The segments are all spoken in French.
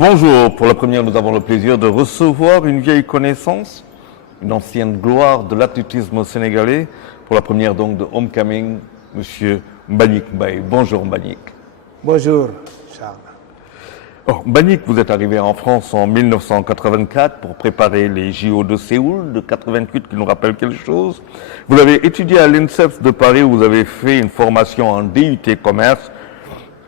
Bonjour, pour la première, nous avons le plaisir de recevoir une vieille connaissance, une ancienne gloire de l'athlétisme sénégalais, pour la première donc de Homecoming, Monsieur Mbagnick Mbaye. Bonjour Mbagnick. Bonjour Charles. Alors, Mbagnick, vous êtes arrivé en France en 1984 pour préparer les JO de Séoul de 88 qui nous rappellent quelque chose. Vous avez étudié à l'INSEP de Paris où vous avez fait une formation en DUT commerce.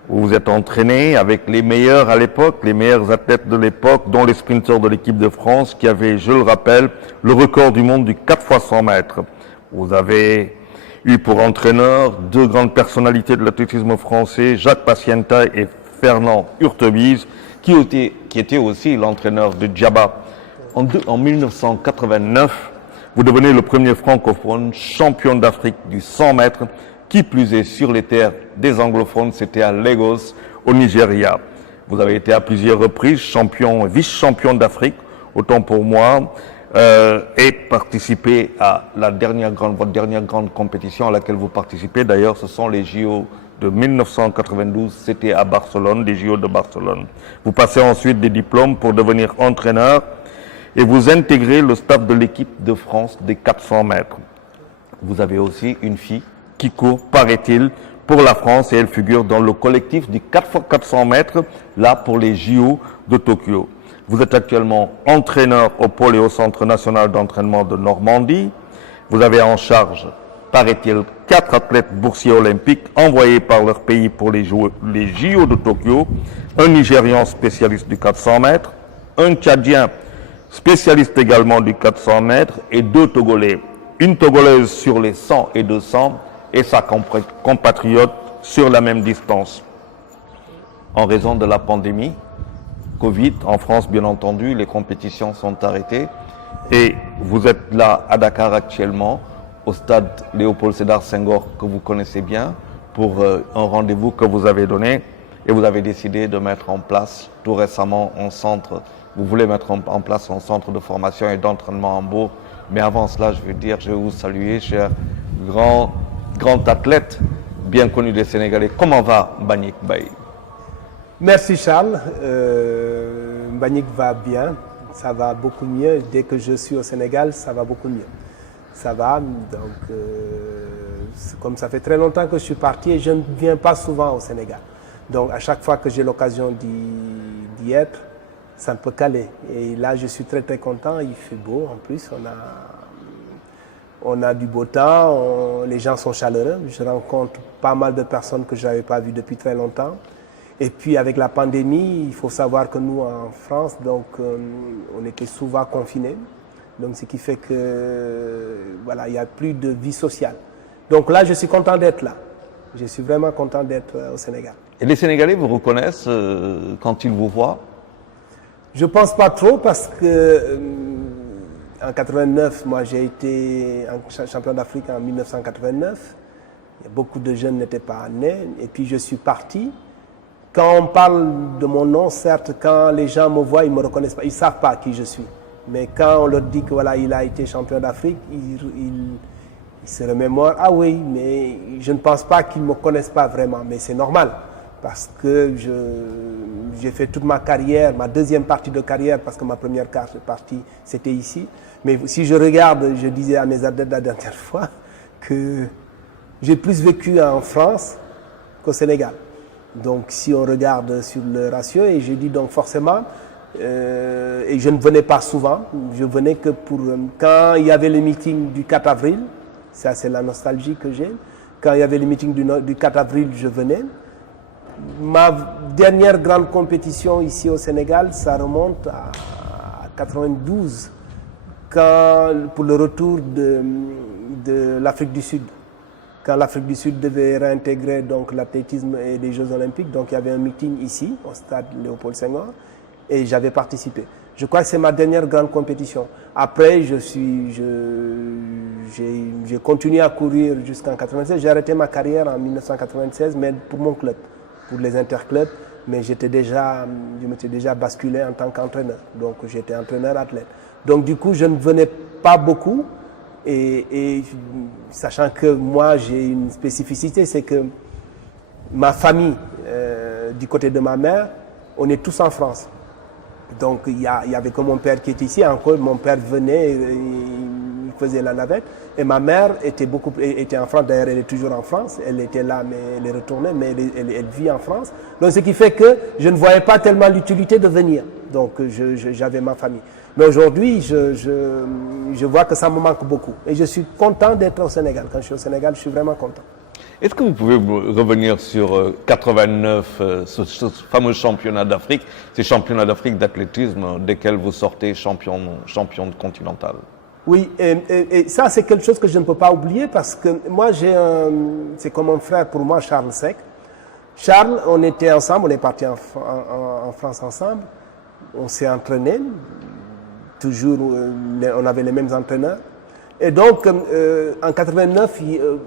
Vous vous êtes entraîné avec les meilleurs à l'époque, les meilleurs athlètes de l'époque, dont les sprinteurs de l'équipe de France qui avaient, je le rappelle, le record du monde du 4 x 100 mètres. Vous avez eu pour entraîneur deux grandes personnalités de l'athlétisme français, Jacques Pacienta et Fernand Hurtebise, qui était aussi l'entraîneur de Djaba. En 1989, vous devenez le premier francophone champion d'Afrique du 100 mètres, qui plus est sur les terres des anglophones, c'était à Lagos, au Nigeria. Vous avez été à plusieurs reprises champion, vice-champion d'Afrique, autant pour moi, et participé à votre dernière grande compétition à laquelle vous participez. D'ailleurs, ce sont les JO de 1992, c'était à Barcelone, les JO de Barcelone. Vous passez ensuite des diplômes pour devenir entraîneur et vous intégrez le staff de l'équipe de France des 400 mètres. Vous avez aussi une fille qui court, paraît-il, pour la France et elle figure dans le collectif du 4 x 400 mètres, là pour les JO de Tokyo. Vous êtes actuellement entraîneur au pôle et au centre national d'entraînement de Normandie. Vous avez en charge, paraît-il, 4 athlètes boursiers olympiques envoyés par leur pays pour les JO de Tokyo, un Nigérian spécialiste du 400 mètres, un Tchadien spécialiste également du 400 mètres et deux Togolais, une Togolaise sur les 100 et 200 et sa compatriote sur la même distance. En raison de la pandémie, Covid, en France bien entendu, les compétitions sont arrêtées et vous êtes là à Dakar actuellement, au stade Léopold Sédar Senghor que vous connaissez bien, pour un rendez-vous que vous avez donné et vous avez décidé de mettre en place tout récemment un centre, vous voulez mettre en place un centre de formation et d'entraînement en Bourg. Mais avant cela, je vais vous saluer, cher grand athlète, bien connu des Sénégalais. Comment va Mbagnick Mbaye? Merci Charles. Mbagnick va bien, ça va beaucoup mieux. Dès que je suis au Sénégal, ça va beaucoup mieux. Ça va, donc comme ça fait très longtemps que je suis parti et je ne viens pas souvent au Sénégal. Donc à chaque fois que j'ai l'occasion d'y être, ça ne peut qu'aller. Et là, je suis très content, il fait beau en plus, on a du beau temps, les gens sont chaleureux. Je rencontre pas mal de personnes que je n'avais pas vues depuis très longtemps. Et puis avec la pandémie, il faut savoir que nous en France, donc on était souvent confinés. Donc ce qui fait que voilà, il n'y a plus de vie sociale. Donc là, je suis content d'être là. Je suis vraiment content d'être au Sénégal. Et les Sénégalais vous reconnaissent quand ils vous voient? Je pense pas trop parce que en 89, moi j'ai été champion d'Afrique en 1989. Beaucoup de jeunes n'étaient pas nés et puis je suis parti. Quand on parle de mon nom, certes, quand les gens me voient, ils me reconnaissent pas, ils savent pas qui je suis. Mais quand on leur dit que voilà, il a été champion d'Afrique, ils se remémorent. Ah oui, mais je ne pense pas qu'ils me connaissent pas vraiment, mais c'est normal. Parce que j'ai fait toute ma carrière, ma deuxième partie de carrière, parce que ma première partie, c'était ici. Mais si je regarde, je disais à mes adeptes la dernière fois que j'ai plus vécu en France qu'au Sénégal. Donc si on regarde sur le ratio, et je dis donc forcément, et je ne venais pas souvent, je venais que pour... Quand il y avait le meeting du 4 avril, ça c'est la nostalgie que j'ai, quand il y avait le meeting du 4 avril, je venais. Ma dernière grande compétition ici au Sénégal, ça remonte à 92, pour le retour de l'Afrique du Sud. Quand l'Afrique du Sud devait réintégrer donc l'athlétisme et les Jeux Olympiques, donc il y avait un meeting ici, au stade Léopold Senghor, et j'avais participé. Je crois que c'est ma dernière grande compétition. Après, j'ai continué à courir jusqu'en 1996. J'ai arrêté ma carrière en 1996, mais pour mon club, pour les interclubs, mais je m'étais déjà basculé en tant qu'entraîneur. Donc j'étais entraîneur-athlète. Donc du coup, je ne venais pas beaucoup. Et sachant que moi, j'ai une spécificité, c'est que ma famille, du côté de ma mère, on est tous en France. Donc il y avait que mon père qui était ici. Encore, mon père venait, il faisait la navette. Et ma mère était en France. D'ailleurs, elle est toujours en France. Elle était là, mais elle est retournée, mais elle vit en France. Donc ce qui fait que je ne voyais pas tellement l'utilité de venir. Donc j'avais ma famille. Mais aujourd'hui, je vois que ça me manque beaucoup. Et je suis content d'être au Sénégal. Quand je suis au Sénégal, je suis vraiment content. Est-ce que vous pouvez revenir sur 89, ce fameux championnat d'Afrique, ces championnats d'Afrique d'athlétisme desquels vous sortez champion continental? Oui, et ça c'est quelque chose que je ne peux pas oublier parce que moi c'est comme un frère pour moi, Charles Seck. Charles, on était ensemble, on est parti en France ensemble, on s'est entraîné, toujours on avait les mêmes entraîneurs. Et donc, en 89,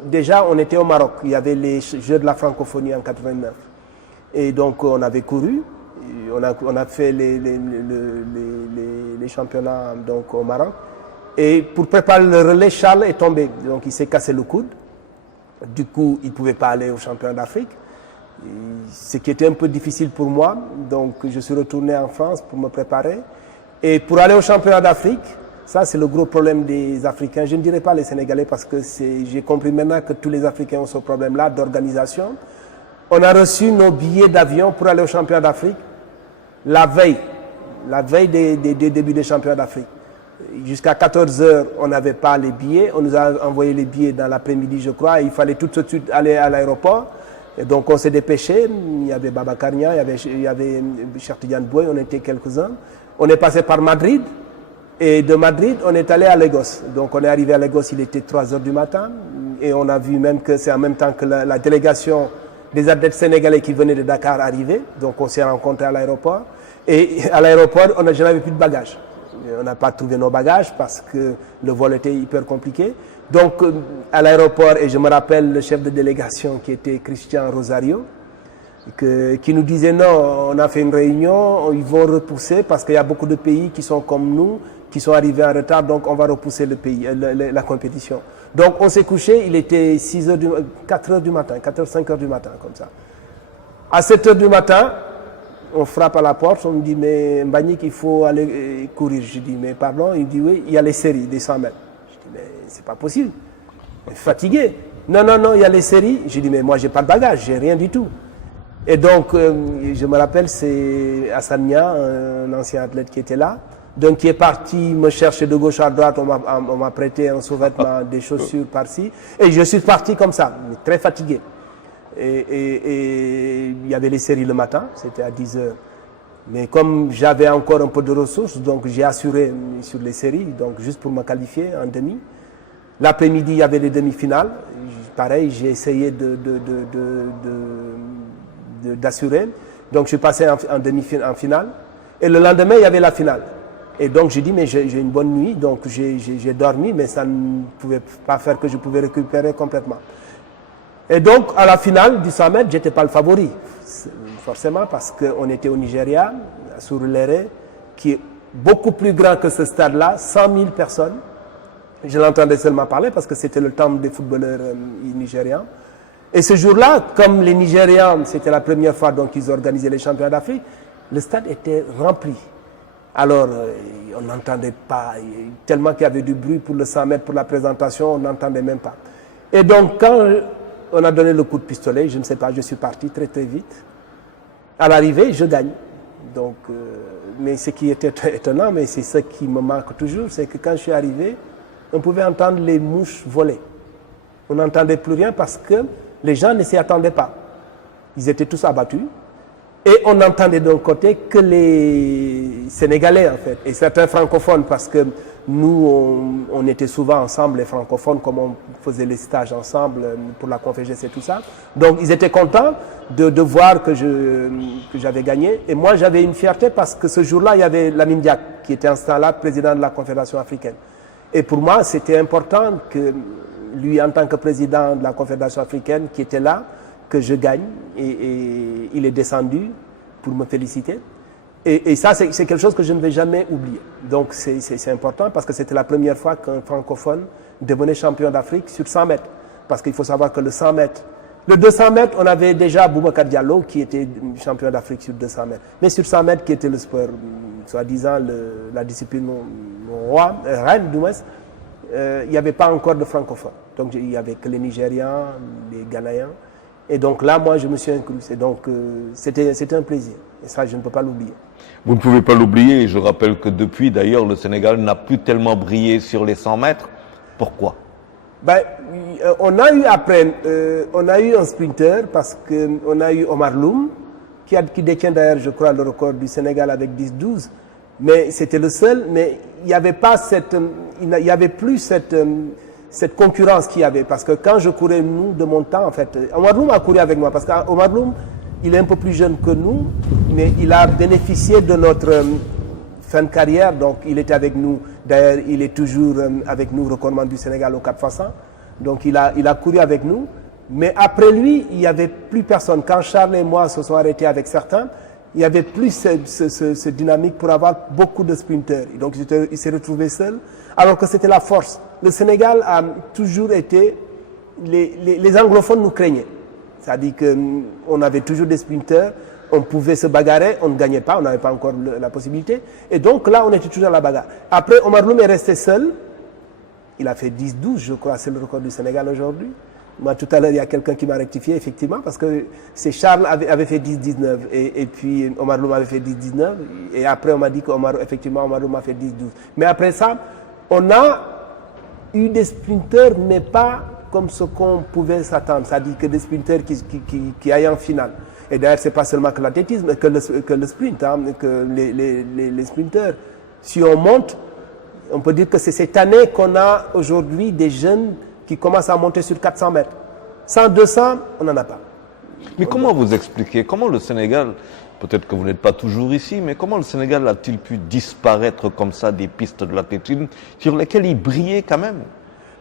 déjà, on était au Maroc. Il y avait les Jeux de la francophonie en 89. Et donc, on avait couru. On a fait les championnats donc, au Maroc. Et pour préparer le relais, Charles est tombé. Donc, il s'est cassé le coude. Du coup, il ne pouvait pas aller au championnat d'Afrique. Ce qui était un peu difficile pour moi. Donc, je suis retourné en France pour me préparer. Et pour aller au championnat d'Afrique, ça, c'est le gros problème des Africains. Je ne dirais pas les Sénégalais parce que j'ai compris maintenant que tous les Africains ont ce problème-là d'organisation. On a reçu nos billets d'avion pour aller au championnat d'Afrique la veille des débuts des championnats d'Afrique. Jusqu'à 14h, on n'avait pas les billets. On nous a envoyé les billets dans l'après-midi, je crois. Il fallait tout de suite aller à l'aéroport. Et donc, on s'est dépêché. Il y avait Baba Karnia, il y avait Cheikh Tidiane Boye, on était quelques-uns. On est passé par Madrid. Et de Madrid, on est allé à Lagos. Donc on est arrivé à Lagos, il était 3h du matin. Et on a vu même que c'est en même temps que la délégation des athlètes sénégalais qui venaient de Dakar arriver. Donc on s'est rencontrés à l'aéroport. Et à l'aéroport, je n'avais plus de bagages. On n'a pas trouvé nos bagages parce que le vol était hyper compliqué. Donc à l'aéroport, et je me rappelle le chef de délégation qui était Christian Rosario, qui nous disait non, on a fait une réunion, ils vont repousser parce qu'il y a beaucoup de pays qui sont comme nous, qui sont arrivés en retard, donc on va repousser le pays, la compétition. Donc on s'est couché, il était 4h du matin, 4h, 5h du matin, comme ça. À 7h du matin, on frappe à la porte, on me dit, mais Mbagnick, il faut aller courir. Je dis, mais pardon, il dit, oui, il y a les séries des 100 mètres. Je dis, mais c'est pas possible, fatigué. Non, il y a les séries. Je dis, mais moi, j'ai pas de bagage, j'ai rien du tout. Et donc, je me rappelle, c'est Hassan Nia, un ancien athlète qui était là, donc qui est parti me chercher de gauche à droite, on m'a prêté un sous-vêtement, des chaussures par-ci, et je suis parti comme ça, très fatigué. Et il y avait les séries le matin, c'était à 10h. Mais comme j'avais encore un peu de ressources, donc j'ai assuré sur les séries, donc juste pour me qualifier en demi. L'après-midi, il y avait les demi-finales. Pareil, j'ai essayé d'assurer. Donc je suis passé en finale. Et le lendemain, il y avait la finale. Et donc j'ai dit, mais j'ai une bonne nuit, donc j'ai dormi, mais ça ne pouvait pas faire que je pouvais récupérer complètement. Et donc à la finale du 100 mètres, je n'étais pas le favori, forcément, parce qu'on était au Nigeria, sur l'Éré, qui est beaucoup plus grand que ce stade-là, 100 000 personnes. Je l'entendais seulement parler parce que c'était le temple des footballeurs nigérians. Et ce jour-là, comme les Nigérians, c'était la première fois qu'ils organisaient les championnats d'Afrique, le stade était rempli. Alors, on n'entendait pas, tellement qu'il y avait du bruit pour le 100 mètres, pour la présentation, on n'entendait même pas. Et donc, quand on a donné le coup de pistolet, je ne sais pas, je suis parti très très vite. À l'arrivée, je gagne. Donc, mais ce qui était étonnant, mais c'est ce qui me marque toujours, c'est que quand je suis arrivé, on pouvait entendre les mouches voler. On n'entendait plus rien parce que les gens ne s'y attendaient pas. Ils étaient tous abattus. Et on n'entendait d'un côté que les Sénégalais, en fait, et certains francophones, parce que nous, on était souvent ensemble, les francophones, comme on faisait les stages ensemble pour la Confédération et tout ça. Donc, ils étaient contents de voir que j'avais gagné. Et moi, j'avais une fierté parce que ce jour-là, il y avait Lamine Diack, qui était en ce temps-là président de la Confédération africaine. Et pour moi, c'était important que lui, en tant que président de la Confédération africaine, qui était là, que je gagne. Et il est descendu pour me féliciter. Et ça, c'est quelque chose que je ne vais jamais oublier. Donc, c'est important parce que c'était la première fois qu'un francophone devenait champion d'Afrique sur 100 mètres. Parce qu'il faut savoir que le 100 mètres, le 200 mètres, on avait déjà Boubacar Diallo qui était champion d'Afrique sur 200 mètres. Mais sur 100 mètres, qui était le sport soi-disant la discipline reine du moins, il n'y avait pas encore de francophones. Donc il n'y avait que les Nigérians, les Ghanéens. Et donc là, moi, je me suis inclus. Et donc c'était un plaisir. Et ça, je ne peux pas l'oublier. Vous ne pouvez pas l'oublier. Et je rappelle que depuis, d'ailleurs, le Sénégal n'a plus tellement brillé sur les 100 mètres. Pourquoi? Ben, on a eu après, on a eu un sprinter parce qu'on a eu Omar Loum, qui détient d'ailleurs, je crois, le record du Sénégal avec 10-12. Mais c'était le seul, mais il n'y avait pas il n'y avait plus cette concurrence qu'il y avait. Parce que quand je courais, nous, de mon temps, en fait, Omar Loum a couru avec moi. Parce qu'Omar Loum, il est un peu plus jeune que nous, mais il a bénéficié de notre fin de carrière. Donc, il était avec nous. D'ailleurs, il est toujours avec nous, recordman du Sénégal au 4x100. Donc, il a couru avec nous. Mais après lui, il n'y avait plus personne. Quand Charles et moi se sont arrêtés avec certains, il n'y avait plus ce dynamique pour avoir beaucoup de sprinteurs. Et donc, il s'est retrouvé seul, alors que c'était la force. Le Sénégal a toujours été... Les anglophones nous craignaient. C'est-à-dire qu'on avait toujours des sprinteurs, on pouvait se bagarrer, on ne gagnait pas, on n'avait pas encore la possibilité. Et donc là, on était toujours dans la bagarre. Après, Omar Loum est resté seul. Il a fait 10-12, je crois, c'est le record du Sénégal aujourd'hui. Moi, tout à l'heure, il y a quelqu'un qui m'a rectifié, effectivement, parce que c'est Charles avait fait 10-19, et puis Omar Loum avait fait 10-19, et après, on m'a dit qu'Omar Loum a fait 10-12. Mais après ça, on a eu des sprinteurs, mais pas comme ce qu'on pouvait s'attendre, c'est-à-dire que des sprinteurs qui aillent en finale. Et d'ailleurs, ce n'est pas seulement que l'athlétisme, que le sprint, hein, que les sprinteurs. Si on monte, on peut dire que c'est cette année qu'on a aujourd'hui des jeunes qui commencent à monter sur 400 mètres. 100, 200, on n'en a pas. Mais comment vous expliquez, comment le Sénégal, peut-être que vous n'êtes pas toujours ici, mais comment le Sénégal a-t-il pu disparaître comme ça des pistes de l'athlétisme sur lesquelles il brillait quand même?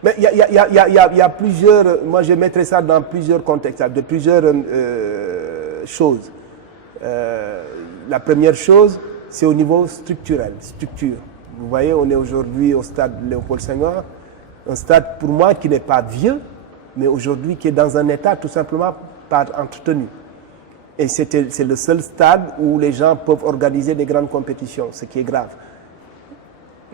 Mais il y a plusieurs, moi je mettrais ça dans plusieurs contextes, de plusieurs choses. La première chose, c'est au niveau structurel, structure. Vous voyez, on est aujourd'hui au stade Léopold Senghor, un stade pour moi qui n'est pas vieux, mais aujourd'hui qui est dans un état tout simplement pas entretenu. Et c'est le seul stade où les gens peuvent organiser des grandes compétitions, ce qui est grave.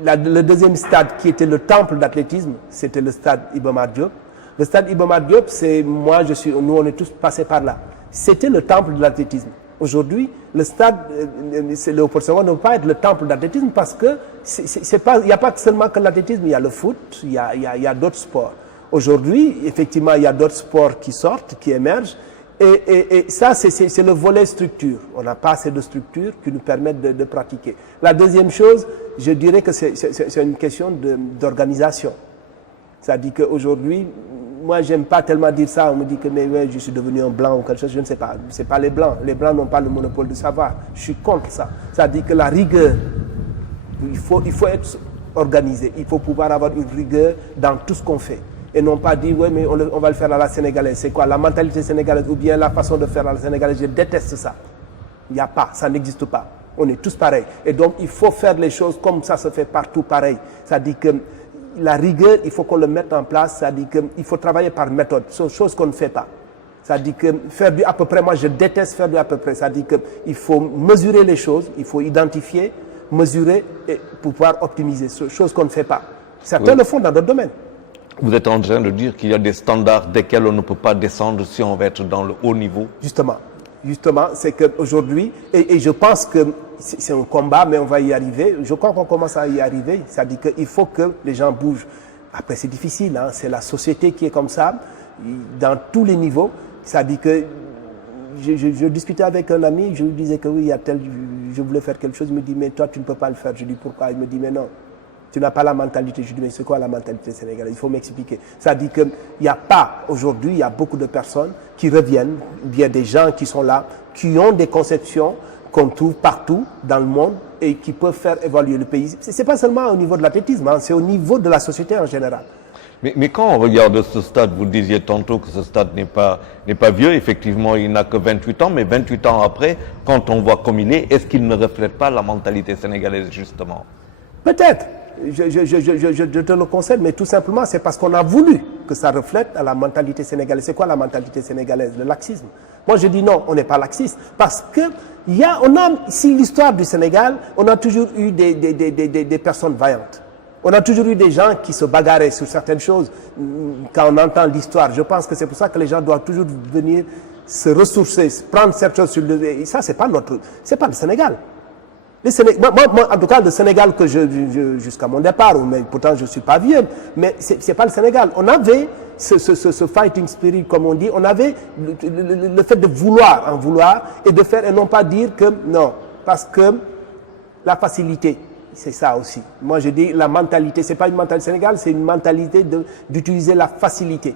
Le deuxième stade qui était le temple d'athlétisme, c'était le stade Iba Mar Diop. Le stade Iba Mar Diop, nous on est tous passés par là. C'était le temple de l'athlétisme. Aujourd'hui, le stade Léopold Senghor ne peut pas être le temple d'athlétisme parce que il n'y a pas seulement que l'athlétisme, il y a le foot, il y a d'autres sports. Aujourd'hui, effectivement, il y a d'autres sports qui sortent, qui émergent. Et ça, c'est le volet structure. On n'a pas assez de structures qui nous permettent de pratiquer. La deuxième chose, je dirais que c'est une question d'organisation. C'est-à-dire qu'aujourd'hui, moi, j'aime pas tellement dire ça. On me dit que mais ouais, je suis devenu un blanc ou quelque chose. Je ne sais pas. C'est pas les blancs. Les blancs n'ont pas le monopole de savoir. Je suis contre ça. C'est-à-dire que la rigueur, il faut être organisé. Il faut pouvoir avoir une rigueur dans tout ce qu'on fait. Et non pas dire, ouais, mais on va le faire à la sénégalaise. C'est quoi la mentalité sénégalaise ou bien la façon de faire à la sénégalaise? Je déteste ça. Il n'y a pas, ça n'existe pas. On est tous pareils. Et donc, il faut faire les choses comme ça se fait partout pareil. C'est-à-dire que la rigueur, il faut qu'on le mette en place. C'est-à-dire qu'il faut travailler par méthode, chose qu'on ne fait pas. C'est-à-dire que faire du à peu près, moi je déteste faire du à peu près. C'est-à-dire qu'il faut mesurer les choses, il faut identifier, mesurer et pouvoir optimiser, chose qu'on ne fait pas. Certains le font dans d'autres domaines. Vous êtes en train de dire qu'il y a des standards desquels on ne peut pas descendre si on veut être dans le haut niveau? Justement, c'est qu'aujourd'hui, et je pense que c'est un combat, mais on va y arriver. Je crois qu'on commence à y arriver. C'est-à-dire qu'il faut que les gens bougent. Après, c'est difficile, hein, c'est la société qui est comme ça, dans tous les niveaux. C'est-à-dire que je discutais avec un ami, je lui disais que oui, je voulais faire quelque chose. Il me dit, mais toi, tu ne peux pas le faire. Je lui dis, pourquoi? Il me dit, mais non. Tu n'as pas la mentalité. Je lui dis, mais c'est quoi la mentalité sénégalaise? Il faut m'expliquer. C'est-à-dire qu'il n'y a pas, aujourd'hui, il y a beaucoup de personnes qui reviennent, il y a des gens qui sont là, qui ont des conceptions qu'on trouve partout dans le monde et qui peuvent faire évoluer le pays. Ce n'est pas seulement au niveau de l'athlétisme, hein, c'est au niveau de la société en général. Mais quand on regarde ce stade, vous disiez tantôt que ce stade n'est pas vieux, effectivement il n'a que 28 ans, mais 28 ans après, quand on voit comme il est-ce qu'il ne reflète pas la mentalité sénégalaise justement? Peut-être. je te le concède, mais tout simplement, c'est parce qu'on a voulu que ça reflète à la mentalité sénégalaise. C'est quoi la mentalité sénégalaise? Le laxisme. Moi, je dis non, on n'est pas laxiste. Parce que, si l'histoire du Sénégal, on a toujours eu des personnes vaillantes. On a toujours eu des gens qui se bagarraient sur certaines choses. Quand on entend l'histoire, je pense que c'est pour ça que les gens doivent toujours venir se ressourcer, prendre cette chose sur le... Et ça, c'est pas le Sénégal. Moi, en tout cas, le Sénégal que jusqu'à mon départ, mais pourtant je ne suis pas vieux, mais c'est pas le Sénégal. On avait ce fighting spirit, comme on dit, on avait le fait de vouloir et de faire et non pas dire que non, parce que la facilité, c'est ça aussi. Moi, je dis la mentalité, c'est pas une mentalité sénégalaise, c'est une mentalité d'utiliser la facilité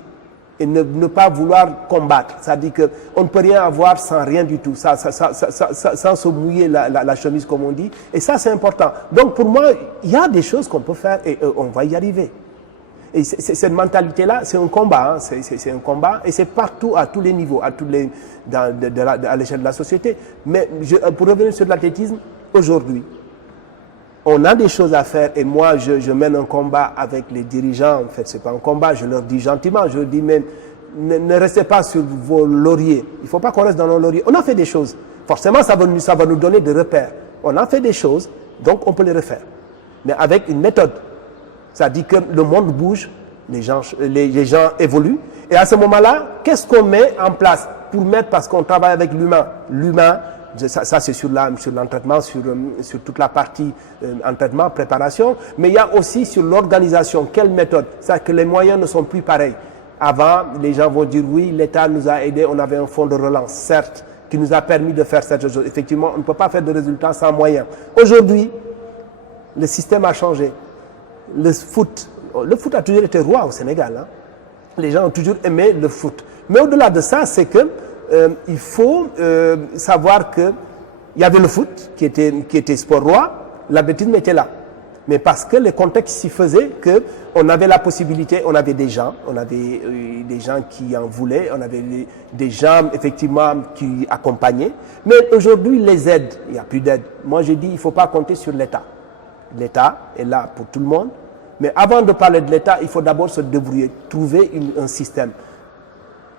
et ne pas vouloir combattre. C'est-à-dire qu'on ne peut rien avoir sans rien du tout, sans se mouiller la chemise, comme on dit. Et ça, c'est important. Donc, pour moi, il y a des choses qu'on peut faire et on va y arriver. Et cette mentalité-là, c'est un combat. Hein, c'est un combat et c'est partout, à tous les niveaux, à l'échelle de la société. Mais pour revenir sur l'athlétisme, aujourd'hui, on a des choses à faire et moi, je mène un combat avec les dirigeants. En fait, ce n'est pas un combat, je leur dis gentiment, je leur dis même, ne restez pas sur vos lauriers. Il ne faut pas qu'on reste dans nos lauriers. On a fait des choses. Forcément, ça va nous donner des repères. On a fait des choses, donc on peut les refaire. Mais avec une méthode. Ça dit que le monde bouge, les gens évoluent. Et à ce moment-là, qu'est-ce qu'on met en place parce qu'on travaille avec l'humain. L'humain, ça c'est sur l'entraînement, sur toute la partie entraînement, préparation, mais il y a aussi sur l'organisation, quelle méthode. C'est que les moyens ne sont plus pareils. Avant, les gens vont dire oui, l'État nous a aidés, on avait un fonds de relance, certes, qui nous a permis de faire cette chose. Effectivement, on ne peut pas faire de résultats sans moyens. Aujourd'hui, le système a changé. Le foot a toujours été roi au Sénégal. Hein. Les gens ont toujours aimé le foot. Mais au-delà de ça, c'est que il faut savoir qu'il y avait le foot qui était sport roi, l'athlétisme était là. Mais parce que le contexte s'y faisait qu'on avait la possibilité, on avait des gens qui en voulaient, on avait des gens effectivement qui accompagnaient. Mais aujourd'hui, les aides, il n'y a plus d'aide. Moi, je dis il ne faut pas compter sur l'État. L'État est là pour tout le monde. Mais avant de parler de l'État, il faut d'abord se débrouiller, trouver un système.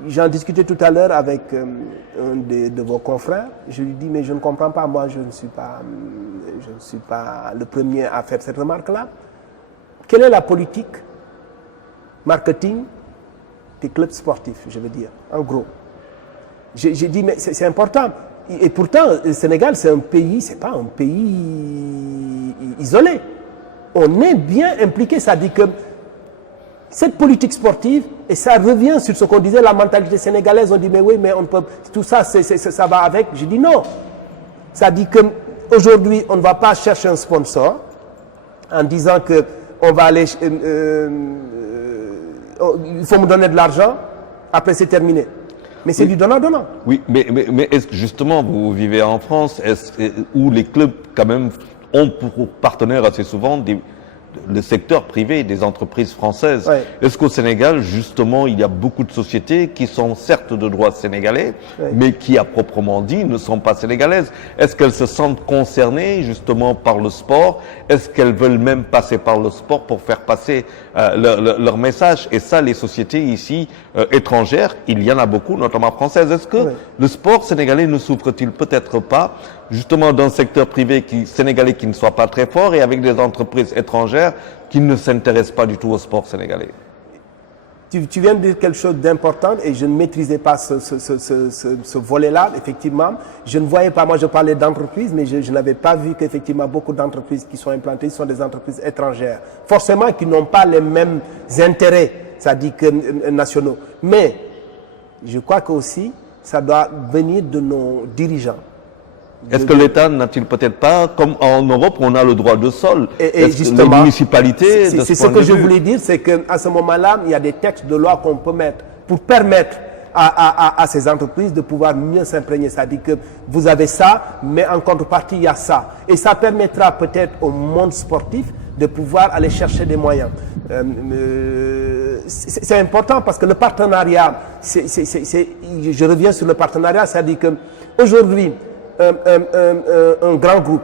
J'en discutais tout à l'heure avec un de vos confrères. Je lui dis, mais je ne comprends pas, moi je ne suis pas le premier à faire cette remarque-là. Quelle est la politique marketing des clubs sportifs, je veux dire, en gros? J'ai dit, mais c'est important. Et pourtant, le Sénégal, c'est pas un pays isolé. On est bien impliqué, ça dit que cette politique sportive, et ça revient sur ce qu'on disait, la mentalité sénégalaise, on dit mais oui, mais on peut, tout ça, ça va avec. Je dis non. Ça dit qu'aujourd'hui, on ne va pas chercher un sponsor en disant que on va aller, il faut me donner de l'argent, après c'est terminé. Mais c'est du donnant-donnant. Oui, mais est-ce que justement vous vivez en France, où les clubs quand même ont pour partenaires assez souvent le secteur privé, des entreprises françaises. Ouais. Est-ce qu'au Sénégal, justement, il y a beaucoup de sociétés qui sont certes de droit sénégalais, ouais, mais qui, à proprement dit, ne sont pas sénégalaises? Est-ce qu'elles se sentent concernées, justement, par le sport? Est-ce qu'elles veulent même passer par le sport pour faire passer leur message? Et ça, les sociétés ici, étrangères, il y en a beaucoup, notamment françaises. Est-ce que le sport sénégalais ne souffre-t-il peut-être pas justement d'un secteur privé sénégalais qui ne soit pas très fort et avec des entreprises étrangères qui ne s'intéressent pas du tout au sport sénégalais? Tu viens de dire quelque chose d'important et je ne maîtrisais pas ce volet-là, effectivement. Je ne voyais pas, moi je parlais d'entreprises, mais je n'avais pas vu qu'effectivement beaucoup d'entreprises qui sont implantées sont des entreprises étrangères. Forcément qui n'ont pas les mêmes intérêts, c'est-à-dire que nationaux. Mais je crois qu'aussi, ça doit venir de nos dirigeants. Est-ce que l'État n'a-t-il peut-être pas, comme en Europe, on a le droit de sol, et justement, les municipalités c'est ce que je voulais dire, c'est qu'à ce moment-là, il y a des textes de loi qu'on peut mettre pour permettre à ces entreprises de pouvoir mieux s'imprégner. C'est-à-dire que vous avez ça, mais en contrepartie, il y a ça. Et ça permettra peut-être au monde sportif de pouvoir aller chercher des moyens. C'est important parce que le partenariat, je reviens sur le partenariat, c'est-à-dire qu'aujourd'hui, un grand groupe,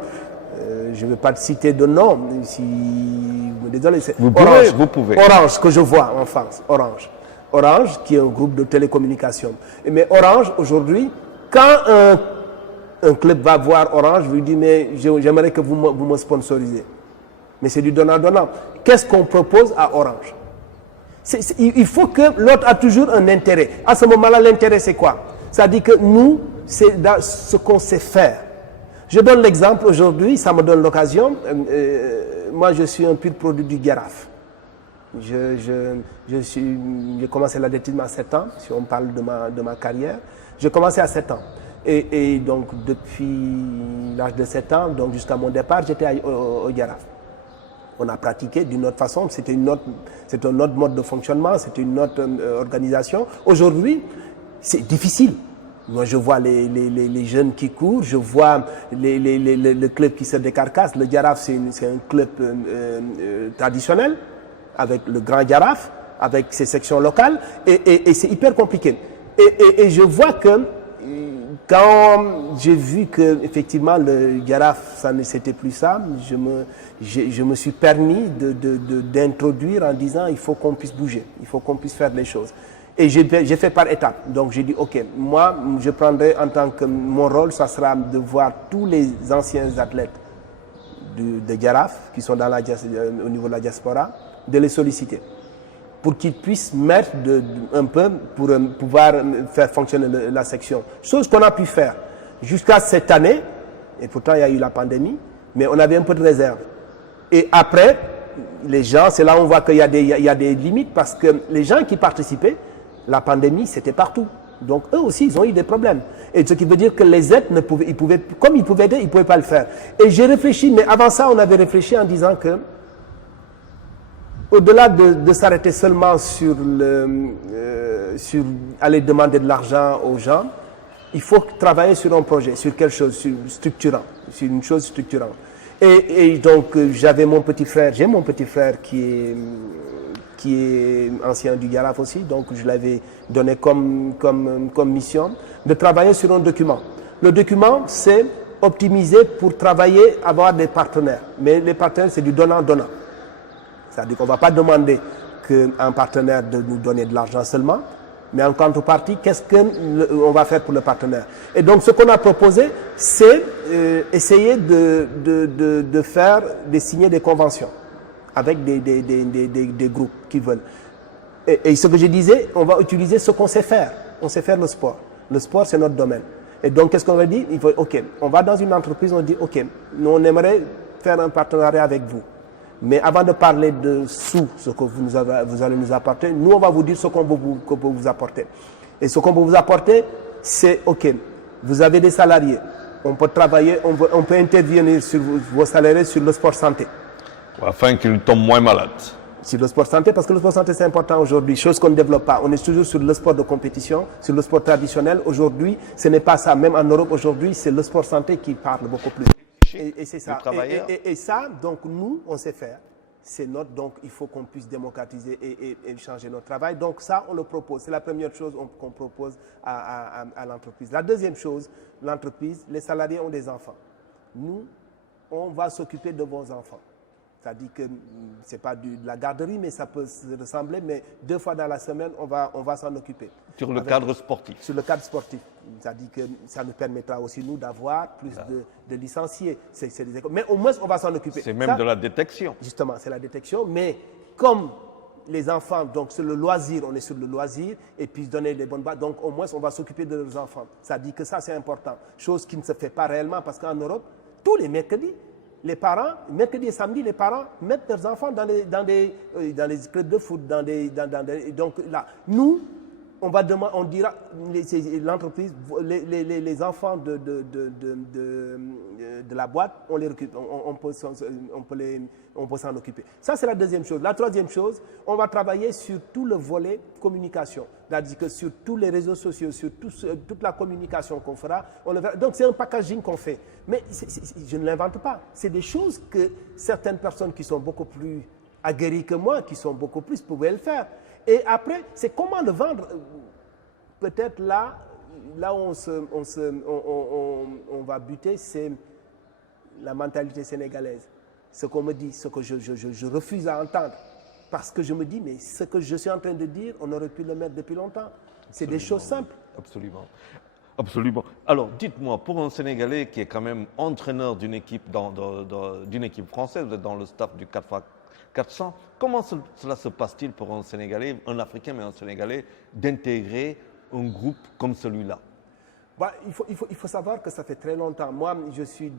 je ne vais pas citer de nom, si, désolé, c'est Orange, vous pouvez. Orange, que je vois en France, Orange. Orange, qui est un groupe de télécommunications. Mais Orange, aujourd'hui, quand un club va voir Orange, vous lui dit, mais j'aimerais que vous me sponsorisez. Mais c'est du donnant-donnant. Qu'est-ce qu'on propose à Orange? Il faut que l'autre a toujours un intérêt. À ce moment-là, l'intérêt, c'est quoi? Ça dit que nous, c'est ce qu'on sait faire. Je donne l'exemple aujourd'hui, ça me donne l'occasion. Moi, je suis un pur produit du Jaraaf. J'ai commencé l'athlétisme à 7 ans, si on parle de ma carrière. J'ai commencé à 7 ans. Et donc, depuis l'âge de 7 ans, donc jusqu'à mon départ, j'étais au Jaraaf. On a pratiqué d'une autre façon, c'est un autre mode de fonctionnement, c'est une autre organisation. Aujourd'hui, c'est difficile. Moi, je vois les jeunes qui courent, je vois le club qui se décarcasse. Le Jaraaf, c'est un club traditionnel, avec le grand Jaraaf, avec ses sections locales, et c'est hyper compliqué. Et je vois que quand j'ai vu que effectivement le Jaraaf, ça ne c'était plus ça, je me suis permis d'introduire en disant il faut qu'on puisse bouger, il faut qu'on puisse faire les choses. Et j'ai fait par étapes. Donc j'ai dit ok, moi je prendrai en tant que mon rôle, ça sera de voir tous les anciens athlètes de Jaraaf qui sont au niveau de la diaspora, de les solliciter pour qu'ils puissent mettre un peu pour pouvoir faire fonctionner la section. Chose qu'on a pu faire jusqu'à cette année, et pourtant il y a eu la pandémie, mais on avait un peu de réserve. Et après, les gens, c'est là où on voit qu'il y a des limites, parce que les gens qui participaient, la pandémie, c'était partout. Donc eux aussi, ils ont eu des problèmes. Et ce qui veut dire que les aides, comme ils pouvaient aider, ils ne pouvaient pas le faire. Et j'ai réfléchi, mais avant ça, on avait réfléchi en disant que au-delà de s'arrêter seulement sur aller demander de l'argent aux gens, il faut travailler sur un projet, sur quelque chose structurant, sur une chose structurante. Et donc j'ai mon petit frère qui est ancien du Jaraaf aussi, donc je l'avais donné comme mission de travailler sur un document. Le document, c'est optimiser pour travailler, avoir des partenaires. Mais les partenaires, c'est du donnant-donnant. C'est-à-dire qu'on ne va pas demander qu'un partenaire de nous donner de l'argent seulement, mais en contrepartie, qu'est-ce qu'on va faire pour le partenaire? Et donc, ce qu'on a proposé, c'est essayer de signer des conventions avec des groupes qui veulent. Et ce que je disais, on va utiliser ce qu'on sait faire. On sait faire le sport. Le sport, c'est notre domaine. Et donc, qu'est-ce qu'on va dire? OK, on va dans une entreprise, on dit, OK, nous, on aimerait faire un partenariat avec vous. Mais avant de parler de sous, ce que vous allez nous apporter, nous, on va vous dire ce qu'on peut vous apporter. Et ce qu'on peut vous apporter, c'est, OK, vous avez des salariés, on peut travailler, on peut intervenir sur vos salariés sur le sport santé. Afin qu'ils tombent moins malades. Sur le sport santé, parce que le sport santé, c'est important aujourd'hui, chose qu'on ne développe pas. On est toujours sur le sport de compétition, sur le sport traditionnel. Aujourd'hui, ce n'est pas ça. Même en Europe, aujourd'hui, c'est le sport santé qui parle beaucoup plus. Et c'est ça. Et ça, donc nous, on sait faire. C'est notre, donc il faut qu'on puisse démocratiser et changer notre travail. Donc ça, on le propose. C'est la première chose qu'on propose à l'entreprise. La deuxième chose, l'entreprise, les salariés ont des enfants. Nous, on va s'occuper de vos enfants. C'est-à-dire que ce n'est pas de la garderie, mais ça peut se ressembler, mais 2 fois dans la semaine, on va s'en occuper. Sur le cadre sportif. Sur le cadre sportif. C'est-à-dire que ça nous permettra aussi, nous, d'avoir plus de licenciés. C'est des écoles. Mais au moins, on va s'en occuper. C'est même de la détection. Justement, c'est la détection. Mais comme les enfants, donc c'est le loisir, on est sur le loisir, et puis donner des bonnes bases. Donc au moins, on va s'occuper de leurs enfants. Ça dit que ça, c'est important. Chose qui ne se fait pas réellement, parce qu'en Europe, tous les mercredis, les parents, mercredi et samedi, les parents mettent leurs enfants dans les clubs de foot, donc là, nous, on dira, l'entreprise, les enfants de la boîte, on les récupère, on peut s'en occuper. Ça, c'est la deuxième chose. La troisième chose, on va travailler sur tout le volet communication. C'est-à-dire que sur tous les réseaux sociaux, sur toute la communication qu'on fera, on le verra. Donc, c'est un packaging qu'on fait. Mais je ne l'invente pas. C'est des choses que certaines personnes qui sont beaucoup plus aguerries que moi, qui sont beaucoup plus, pouvaient le faire. Et après, c'est comment le vendre. Peut-être là où on va buter, c'est la mentalité sénégalaise, ce qu'on me dit, ce que je refuse à entendre. Parce que je me dis, mais ce que je suis en train de dire, on aurait pu le mettre depuis longtemps. C'est des choses simples. Absolument. Absolument. Alors, dites-moi, pour un Sénégalais qui est quand même entraîneur d'une équipe, d'une équipe française, vous êtes dans le staff du 4x400, comment cela se passe-t-il pour un Sénégalais, un Africain mais un Sénégalais, d'intégrer un groupe comme celui-là? Bah, il faut savoir que ça fait très longtemps. Moi, je suis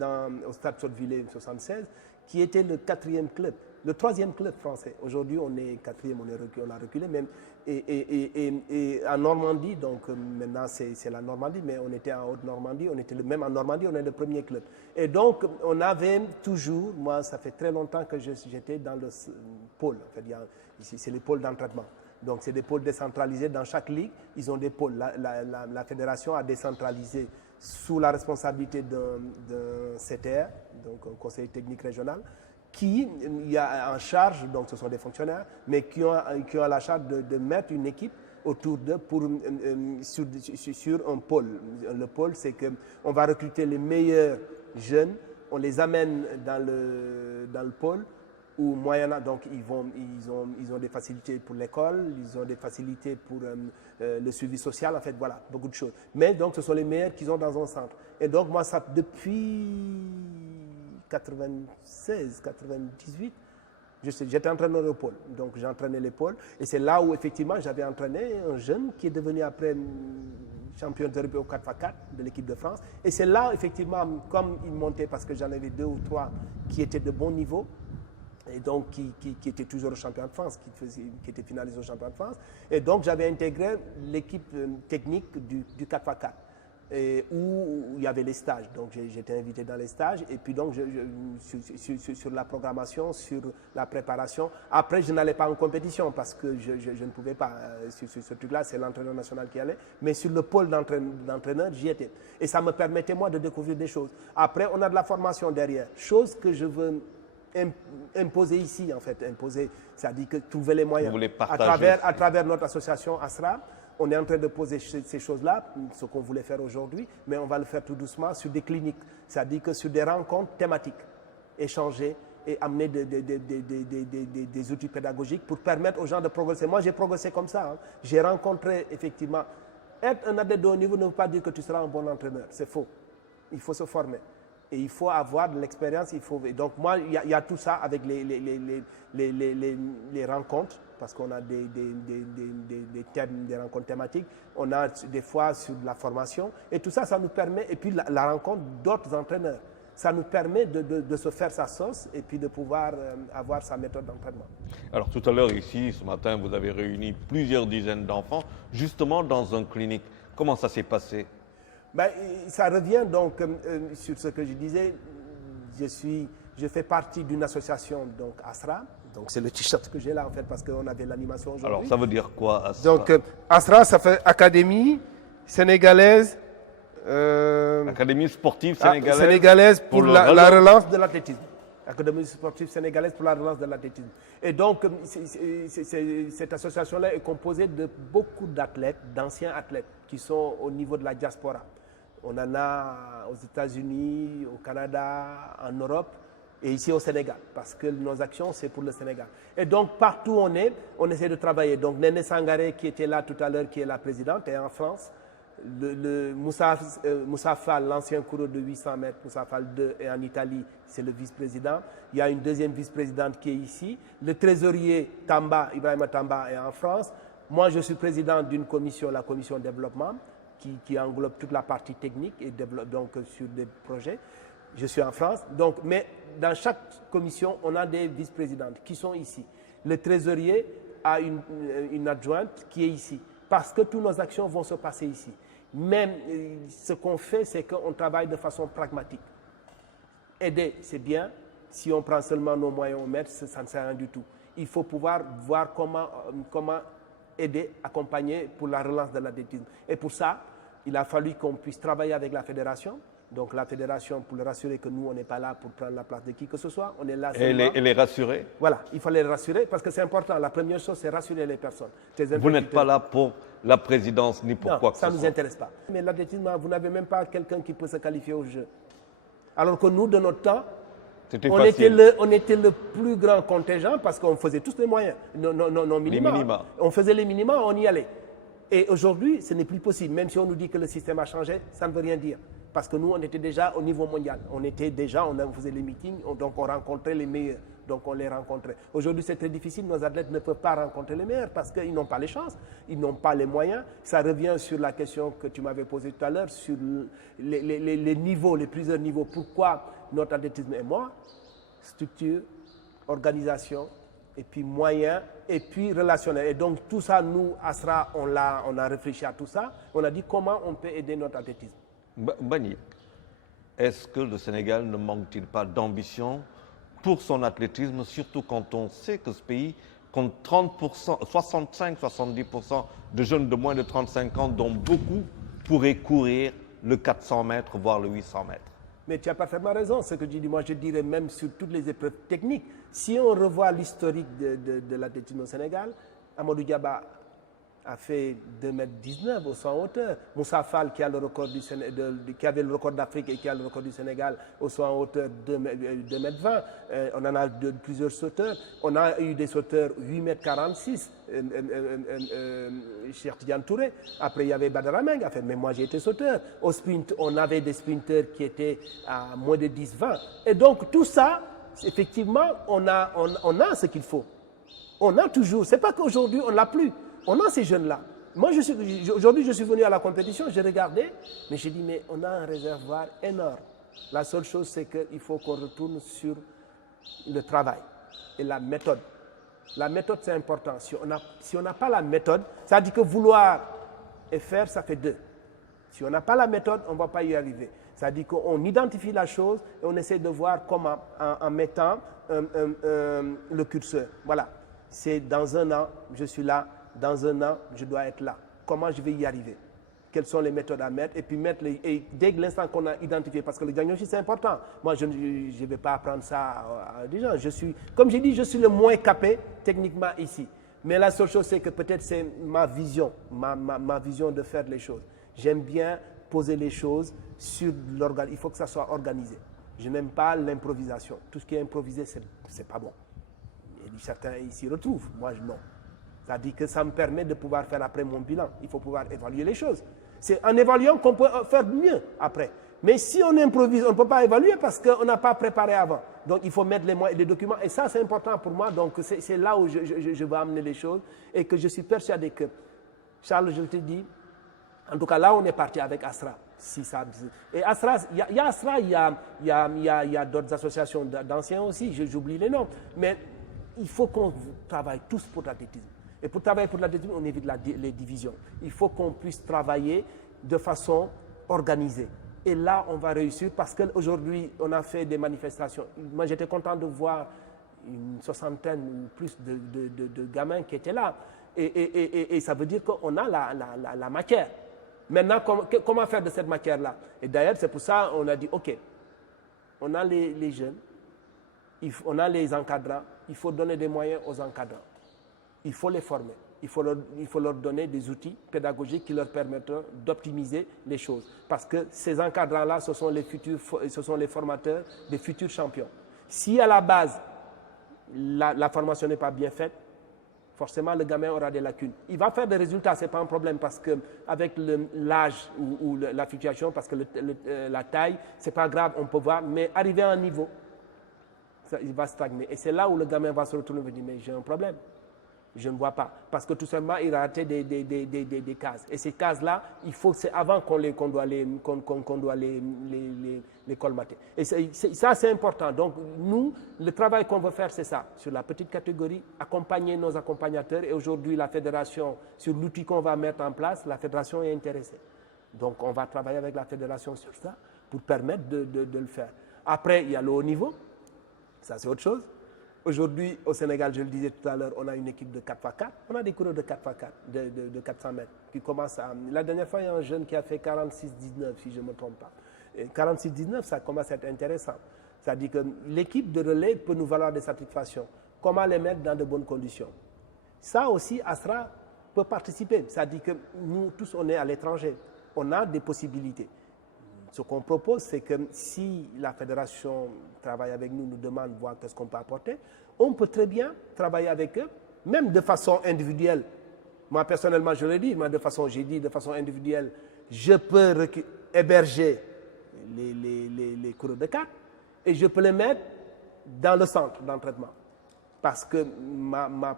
au Stade Sottevillers 76, qui était le 4e club, le 3e club français. Aujourd'hui, on est 4e, on a reculé même. Et en Normandie, donc maintenant c'est la Normandie, mais on était en Haute-Normandie, on était même en Normandie, on est le premier club. Et donc, on avait toujours, moi, ça fait très longtemps que j'étais dans le pôle. En fait, ici, c'est les pôles d'entraînement. Donc, c'est des pôles décentralisés. Dans chaque ligue, ils ont des pôles. La fédération a décentralisé sous la responsabilité d'un CTR, donc un conseil technique régional, qui y a en charge, donc ce sont des fonctionnaires, mais qui ont la charge de mettre une équipe autour d'eux sur un pôle. Le pôle, c'est qu'on va recruter les meilleurs jeunes, on les amène dans le pôle, ou moyennant, donc ils ont des facilités pour l'école, ils ont des facilités pour le suivi social, en fait, voilà, beaucoup de choses. Mais donc, ce sont les meilleurs qu'ils ont dans un centre. Et donc, moi, ça, depuis 96, 98, j'étais entraîneur au pôle. Donc, j'entraînais les pôles. Et c'est là où, effectivement, j'avais entraîné un jeune qui est devenu après champion d'Europe au 4x4 de l'équipe de France. Et c'est là, effectivement, comme il montait, parce que j'en avais 2 ou 3 qui étaient de bon niveau, et donc qui était toujours au championnat de France, qui était finaliste au championnat de France. Et donc j'avais intégré l'équipe technique du 4x4, où il y avait les stages. Donc j'étais invité dans les stages, et puis donc sur la programmation, sur la préparation. Après, je n'allais pas en compétition parce que je ne pouvais pas. Sur ce truc-là, c'est l'entraîneur national qui allait. Mais sur le pôle d'entraîneur, j'y étais. Et ça me permettait, moi, de découvrir des choses. Après, on a de la formation derrière. Chose que je veux imposer ici, en fait, c'est-à-dire que trouver les moyens. Vous voulez partager à travers notre association ASRA, on est en train de poser ces choses-là, ce qu'on voulait faire aujourd'hui, mais on va le faire tout doucement sur des cliniques, c'est-à-dire que sur des rencontres thématiques, échanger et amener des outils pédagogiques pour permettre aux gens de progresser. Moi, j'ai progressé comme ça. Hein. J'ai rencontré, effectivement, être un athlète de haut niveau ne veut pas dire que tu seras un bon entraîneur. C'est faux. Il faut se former. Et il faut avoir de l'expérience. Donc moi, il y a tout ça avec les rencontres, parce qu'on a des thèmes, des rencontres thématiques. On a des fois sur de la formation. Et tout ça, ça nous permet, et puis la rencontre d'autres entraîneurs, ça nous permet de se faire sa sauce et puis de pouvoir avoir sa méthode d'entraînement. Alors tout à l'heure ici, ce matin, vous avez réuni plusieurs dizaines d'enfants, justement dans un clinique. Comment ça s'est passé? Ben, ça revient donc sur ce que je disais. Je fais partie d'une association, donc ASRA. Donc c'est le t-shirt que j'ai là en fait parce qu'on avait l'animation aujourd'hui. Alors ça veut dire quoi, ASRA? Donc ASRA, ça fait Académie sénégalaise. Académie sportive sénégalaise, pour la relance de l'athlétisme. Académie sportive sénégalaise pour la relance de l'athlétisme. Et donc cette association-là est composée de beaucoup d'athlètes, d'anciens athlètes qui sont au niveau de la diaspora. On en a aux États-Unis, au Canada, en Europe et ici au Sénégal, parce que nos actions, c'est pour le Sénégal. Et donc, partout où on essaie de travailler. Donc, Néné Sangaré, qui était là tout à l'heure, qui est la présidente, est en France. Moussa Fall, l'ancien coureur de 800 mètres, Moussa Fall 2, est en Italie, c'est le vice-président. Il y a une deuxième vice-présidente qui est ici. Le trésorier Ibrahima Tamba, est en France. Moi, je suis président d'une commission, la commission développement, qui englobe toute la partie technique et donc sur des projets. Je suis en France. Donc, mais dans chaque commission, on a des vice-présidentes qui sont ici. Le trésorier a une adjointe qui est ici. Parce que toutes nos actions vont se passer ici. Même ce qu'on fait, c'est qu'on travaille de façon pragmatique. Aider, c'est bien. Si on prend seulement nos moyens au mètre, ça ne sert à rien du tout. Il faut pouvoir voir comment aider, accompagner pour la relance de l'athlétisme. Et pour ça, il a fallu qu'on puisse travailler avec la fédération. Donc la fédération, pour le rassurer que nous, on n'est pas là pour prendre la place de qui que ce soit. On est là seulement. Et les rassurer? Voilà, il fallait les rassurer parce que c'est important. La première chose, c'est rassurer les personnes. Vous n'êtes pas là pour la présidence ni pour quoi que ce soit. Ça ne nous intéresse pas. Mais l'athlétisme, vous n'avez même pas quelqu'un qui peut se qualifier au jeu. Alors que nous, de notre temps, C'était On était le plus grand contingent parce qu'on faisait tous les moyens, nos minima. Les minima. On faisait les minima, on y allait. Et aujourd'hui, ce n'est plus possible. Même si on nous dit que le système a changé, ça ne veut rien dire. Parce que nous, on était déjà au niveau mondial. On faisait les meetings, donc on rencontrait les meilleurs. Donc on les rencontrait. Aujourd'hui, c'est très difficile. Nos athlètes ne peuvent pas rencontrer les meilleurs parce qu'ils n'ont pas les chances, ils n'ont pas les moyens. Ça revient sur la question que tu m'avais posée tout à l'heure, sur les niveaux, les plusieurs niveaux. Pourquoi notre athlétisme est mort? Structure, organisation, et puis moyens, et puis relationnel. Et donc tout ça, nous, ASRA, on a réfléchi à tout ça. On a dit comment on peut aider notre athlétisme. Mbagnick, est-ce que le Sénégal ne manque-t-il pas d'ambition pour son athlétisme, surtout quand on sait que ce pays compte 30%, 65-70% de jeunes de moins de 35 ans, dont beaucoup pourraient courir le 400 mètres, voire le 800 mètres? Mais tu as parfaitement raison, ce que tu dis. Moi, je dirais même sur toutes les épreuves techniques. Si on revoit l'historique de l'athlétisme au Sénégal, Amadou Diaba a fait 2,19 m au 100 hauteur. Moussa Fall, qui avait le record d'Afrique et qui a le record du Sénégal au 100 hauteur, 2,20 m. On en a plusieurs sauteurs. On a eu des sauteurs 8,46 m. Cheikh Tidiane Touré. Après, il y avait Badara Meng. Mais moi, j'ai été sauteur. Au sprint, on avait des sprinteurs qui étaient à moins de 10-20. Et donc, tout ça, effectivement, on a ce qu'il faut. On a toujours. Ce n'est pas qu'aujourd'hui, on ne l'a plus. On a ces jeunes-là. Moi, aujourd'hui, je suis venu à la compétition, j'ai regardé, mais j'ai dit, mais on a un réservoir énorme. La seule chose, c'est qu'il faut qu'on retourne sur le travail et la méthode. La méthode, c'est important. Si on n'a pas la méthode, ça dit que vouloir et faire, ça fait deux. Si on n'a pas la méthode, on ne va pas y arriver. Ça dit qu'on identifie la chose et on essaie de voir comment, en mettant le curseur. Voilà. C'est dans un an, je suis là. Dans un an, je dois être là. Comment je vais y arriver? Quelles sont les méthodes à mettre? Et puis et dès l'instant qu'on a identifié, parce que le diagnostic c'est important. Moi, je ne vais pas apprendre ça à des gens. Comme j'ai dit, je suis le moins capé techniquement ici. Mais la seule chose, c'est que peut-être c'est ma vision, ma vision de faire les choses. J'aime bien poser les choses sur l'organe. Il faut que ça soit organisé. Je n'aime pas l'improvisation. Tout ce qui est improvisé, c'est pas bon. Et certains s'y retrouvent. Moi, non. Ça dit que ça me permet de pouvoir faire après mon bilan. Il faut pouvoir évaluer les choses. C'est en évaluant qu'on peut faire mieux après. Mais si on improvise, on ne peut pas évaluer parce qu'on n'a pas préparé avant. Donc il faut mettre les moyens et les documents. Et ça, c'est important pour moi. Donc c'est là où je vais amener les choses. Et que je suis persuadé que, Charles, je te dis, en tout cas là, on est parti avec ASRA. Et ASRA, il y a ASRA, il y a d'autres associations d'anciens aussi. J'oublie les noms. Mais il faut qu'on travaille tous pour l'athlétisme. Et pour travailler pour l'athlétisme, on évite les divisions. Il faut qu'on puisse travailler de façon organisée. Et là, on va réussir parce qu'aujourd'hui, on a fait des manifestations. Moi, j'étais content de voir une soixantaine ou plus de gamins qui étaient là. Et ça veut dire qu'on a la matière. Maintenant, comment faire de cette matière-là? Et d'ailleurs, c'est pour ça qu'on a dit, OK, on a les jeunes, on a les encadrants, il faut donner des moyens aux encadrants. Il faut les former. Il faut leur donner des outils pédagogiques qui leur permettront d'optimiser les choses. Parce que ces encadrants-là, ce sont les formateurs des futurs champions. Si à la base, la formation n'est pas bien faite, forcément le gamin aura des lacunes. Il va faire des résultats, ce n'est pas un problème parce qu'avec l'âge ou la fluctuation, parce que la taille, ce n'est pas grave, on peut voir, mais arriver à un niveau, il va stagner. Et c'est là où le gamin va se retourner et dire, mais j'ai un problème. Je ne vois pas. Parce que tout simplement, il a raté des cases. Et ces cases-là, c'est avant qu'on doit les colmater. Et ça, c'est important. Donc, nous, le travail qu'on veut faire, c'est ça. Sur la petite catégorie, accompagner nos accompagnateurs. Et aujourd'hui, la fédération, sur l'outil qu'on va mettre en place, la fédération est intéressée. Donc, on va travailler avec la fédération sur ça pour permettre de le faire. Après, il y a le haut niveau. Ça, c'est autre chose. Aujourd'hui, au Sénégal, je le disais tout à l'heure, on a une équipe de 4x4. On a des coureurs de 4x4, de 400 mètres, qui commencent à... La dernière fois, il y a un jeune qui a fait 46-19, si je ne me trompe pas. 46-19, ça commence à être intéressant. C'est-à-dire que l'équipe de relais peut nous valoir des satisfactions. Comment les mettre dans de bonnes conditions? Ça aussi, ASRA peut participer. C'est-à-dire que nous tous, on est à l'étranger. On a des possibilités. Ce qu'on propose, c'est que si la fédération travaille avec nous, nous demande voir qu'est-ce qu'on peut apporter, on peut très bien travailler avec eux, même de façon individuelle. Moi, personnellement, je le dis, mais j'ai dit de façon individuelle, je peux héberger les coureurs de cartes et je peux les mettre dans le centre d'entraînement. Parce que ma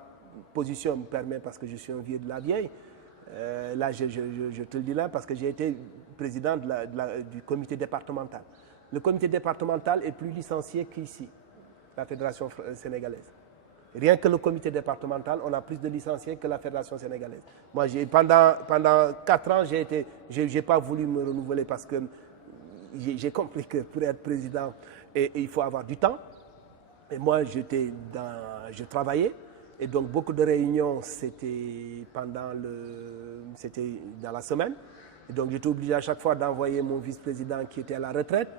position me permet, parce que je suis un vieux de la vieille, là je te le dis là, parce que j'ai été président du comité départemental. Le comité départemental est plus licencié qu'ici, la fédération sénégalaise. Rien que le comité départemental, on a plus de licenciés que la fédération sénégalaise. Moi, pendant 4 ans, j'ai pas voulu me renouveler parce que j'ai compris que pour être président, il faut avoir du temps. Et moi, je travaillais. Et donc, beaucoup de réunions, c'était dans la semaine. Et donc, j'étais obligé à chaque fois d'envoyer mon vice-président qui était à la retraite.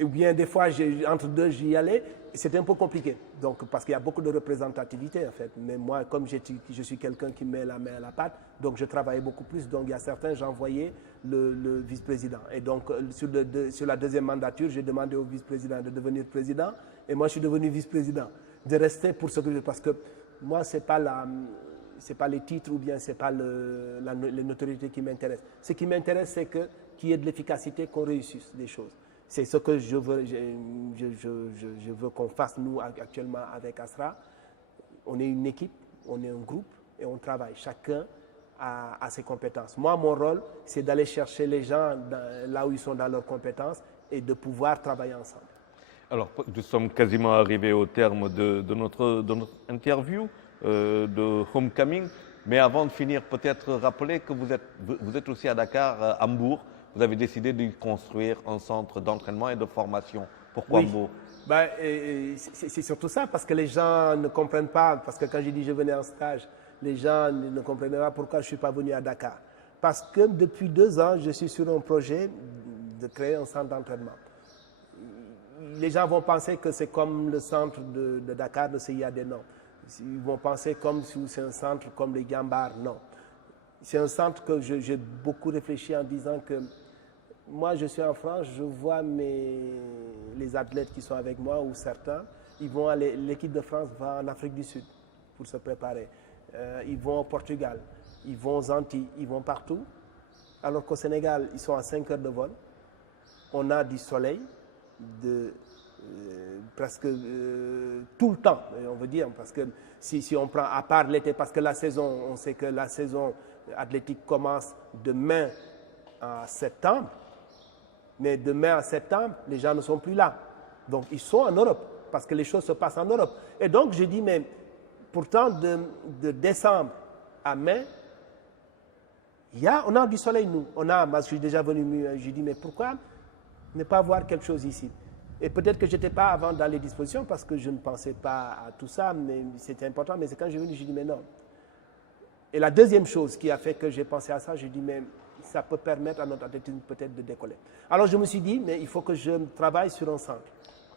Ou bien, des fois, entre deux, j'y allais. C'était un peu compliqué. Donc, parce qu'il y a beaucoup de représentativité, en fait. Mais moi, comme je suis quelqu'un qui met la main à la pâte, donc je travaillais beaucoup plus. Donc, il y a certains, j'envoyais le vice-président. Et donc, sur la deuxième mandature, j'ai demandé au vice-président de devenir président. Et moi, je suis devenu vice-président. De rester pour ce que parce que moi, c'est pas les titres ou bien c'est pas les notoriétés qui m'intéressent. Ce qui m'intéresse, c'est qu'il y ait de l'efficacité, qu'on réussisse des choses. C'est ce que je veux qu'on fasse, nous, actuellement, avec Asra. On est une équipe, on est un groupe et on travaille. Chacun a ses compétences. Moi, mon rôle, c'est d'aller chercher les gens là où ils sont dans leurs compétences et de pouvoir travailler ensemble. Alors, nous sommes quasiment arrivés au terme de notre interview de Homecoming. Mais avant de finir, peut-être rappeler que vous êtes aussi à Dakar, à Hambourg. Vous avez décidé de construire un centre d'entraînement et de formation. Pourquoi Hambourg? C'est surtout ça, parce que les gens ne comprennent pas. Parce que quand j'ai dit que je venais en stage, les gens ne comprenaient pas pourquoi je ne suis pas venu à Dakar. Parce que depuis 2 ans, je suis sur un projet de créer un centre d'entraînement. Les gens vont penser que c'est comme le centre de Dakar, de CIAD, non. Ils vont penser comme si c'est un centre comme les Gambars, non. C'est un centre que j'ai beaucoup réfléchi en disant que moi, je suis en France, je vois les athlètes qui sont avec moi ou certains, l'équipe de France va en Afrique du Sud pour se préparer. Ils vont au Portugal, ils vont aux Antilles, ils vont partout. Alors qu'au Sénégal, ils sont à 5 heures de vol. On a du soleil, presque tout le temps, on veut dire, parce que si on prend à part l'été, parce que on sait que la saison athlétique commence de mai à septembre, mais de mai à septembre, les gens ne sont plus là. Donc ils sont en Europe, parce que les choses se passent en Europe. Et donc je dis, mais pourtant de décembre à mai, on a du soleil, nous. Moi, je suis déjà venu, je dis, mais pourquoi ne pas voir quelque chose ici? Et peut-être que je n'étais pas avant dans les dispositions parce que je ne pensais pas à tout ça, mais c'était important. Mais c'est quand je suis venu, je dis, mais non. Et la deuxième chose qui a fait que j'ai pensé à ça, je dis, mais ça peut permettre à notre athlétisme peut-être de décoller. Alors je me suis dit, mais il faut que je travaille sur un centre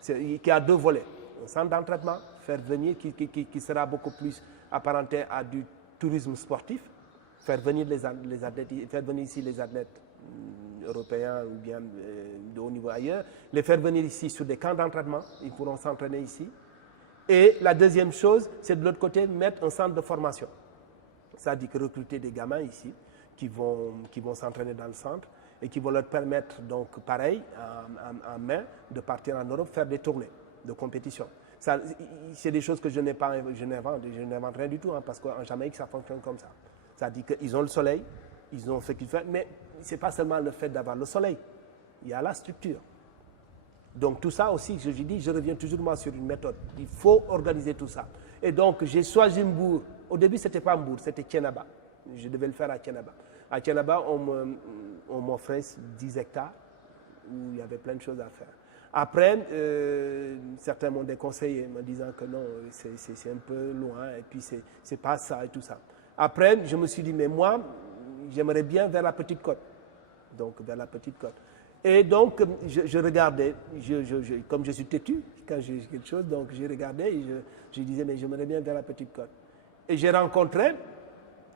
qui a 2 volets. Un centre d'entraînement, faire venir, qui sera beaucoup plus apparenté à du tourisme sportif, faire venir les athlètes, faire venir ici les athlètes européens ou bien de haut niveau ailleurs, les faire venir ici sur des camps d'entraînement, ils pourront s'entraîner ici. Et la deuxième chose, c'est de l'autre côté, mettre un centre de formation. C'est-à-dire que recruter des gamins ici qui vont s'entraîner dans le centre et qui vont leur permettre, donc pareil, en mai, de partir en Europe, faire des tournées de compétition. C'est des choses que je n'invente rien du tout, parce qu'en Jamaïque, ça fonctionne comme ça. C'est-à-dire qu'ils ont le soleil, ils ont ce qu'ils font, mais ce n'est pas seulement le fait d'avoir le soleil, il y a la structure. Donc tout ça aussi, je reviens toujours moi sur une méthode. Il faut organiser tout ça. Et donc j'ai choisi Mbour. Au début, ce n'était pas Mbour, c'était Thiénaba. Je devais le faire à Thiénaba. À Thiénaba, on m'offrait 10 hectares où il y avait plein de choses à faire. Après, certains m'ont déconseillé, me disant que non, c'est un peu loin et puis c'est pas ça et tout ça. Après, je me suis dit, mais moi, j'aimerais bien vers la Petite Côte. Donc, vers la Petite Côte. Et donc, je regardais, comme je suis têtu, quand j'ai quelque chose, donc j'ai regardé et je disais, mais j'aimerais bien vers la Petite Côte. Et j'ai rencontré